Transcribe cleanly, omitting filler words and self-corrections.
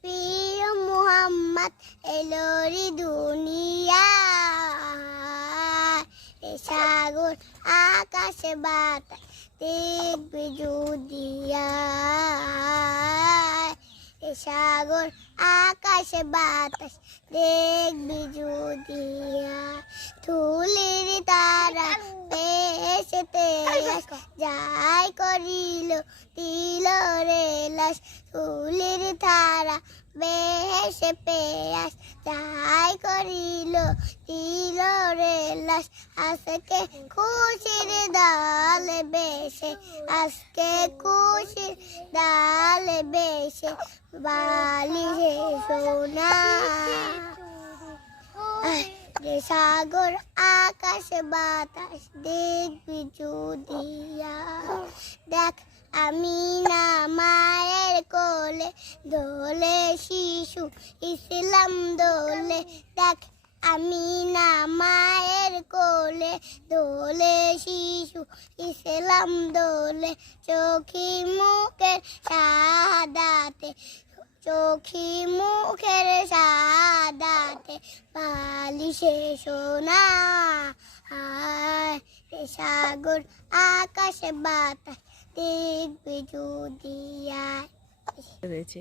প্রিয় মুহাম্মদ এলোরি দুনিয়া, এ সাগর আকাশে বাতাস দেখবি যুদিয়া, এ সাগর আকাশে বাতাস দেখবি যুদিয়া, ধুলির তারা পেশেতে যাই করিল দিল রে লাশ, ধুলির তারা বেহেসে পেয়াস যাই করিল দিল রে লাশ, আজকে খুশির ডাল বেশে, আজকে খুশির ডাল বেশে বালিশে সোনা, যে সাগর আকাশ বাতাস দেখবি যুদিয়া, দেখ আমি না মায়ের কোলে দোলে শিশু ইসলাম দোলে, দেখ আমি না মায়ের কোলে দোলে শিশু ইসলাম দোলে, চোখি মুখের শাহাদাতে, চোখি মুখের শাহাদাতে বালিশে সোনা, এ সাগর আকাশে বাতাস দেখবি যুদিয়া। রয়েছে।